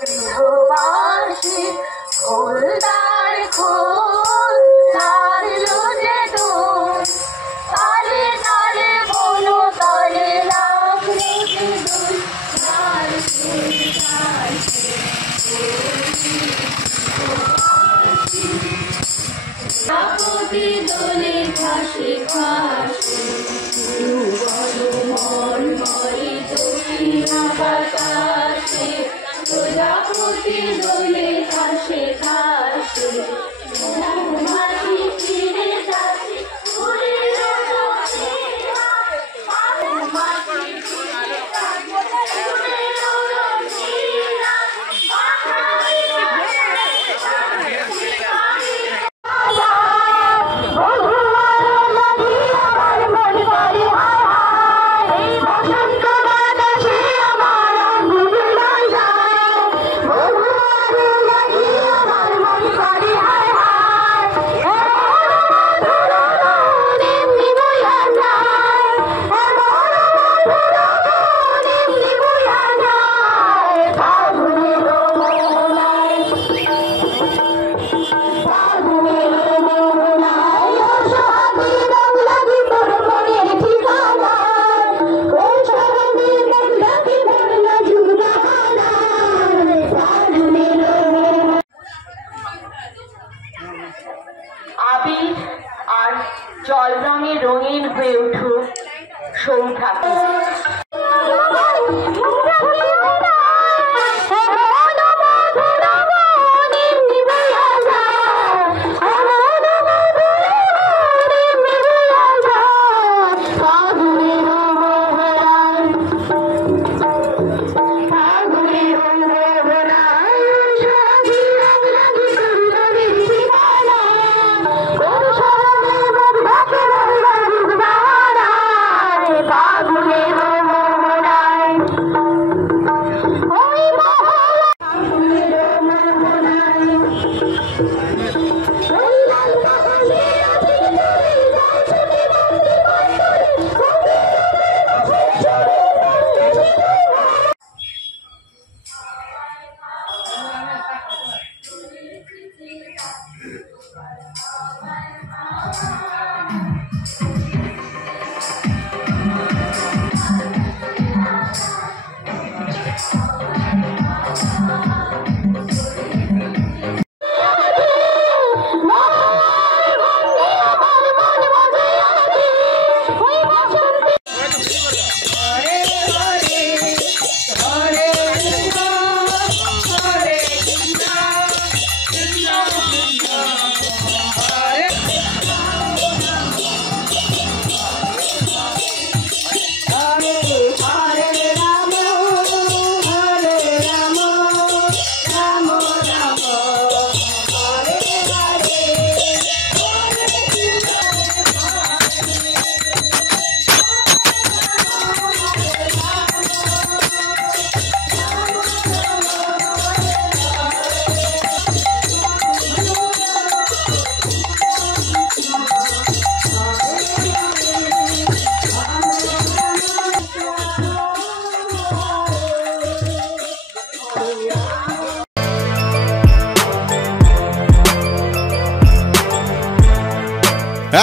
গৃহবাসী খোলদার খোল তার লোজে দোল তালে তালে বলো তালে লাভ লোজে দোল তার আপদি দোলে ঘাসে ঘাসে মন মরি দক্ষিণা বাতাসে প্রজাপতি দোলে ঘাসে ঘাসে মৌমাছি ফিরে যাচ্ছে ফুলের রসে মৌমাছি ফিরে যাচ্ছে ফুলের রসে আবির আর জল রঙে রঙিন হয়ে উঠুক সৌভাগ্য।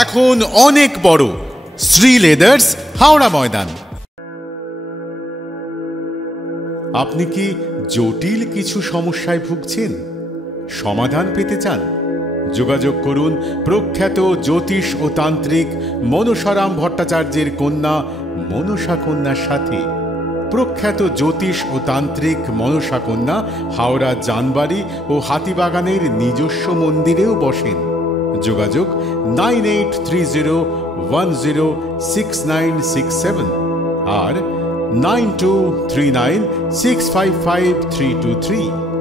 এখন অনেক বড় শ্রী লেদার্স হাওড়া ময়দান। আপনি কি জটিল কিছু সমস্যায় ভুগছেন, সমাধান পেতে চান? যোগাযোগ করুন প্রখ্যাত জ্যোতিষ ও তান্ত্রিক মনসারাম ভট্টাচার্যের কন্যা মনসা কন্যার সাথে। প্রখ্যাত জ্যোতিষ ও তান্ত্রিক মনসা কন্যা হাওড়া জানবাড়ি ও হাতিবাগানের নিজস্ব মন্দিরেও বসেন। যোগাযোগ 9830106967 আর 9239655323।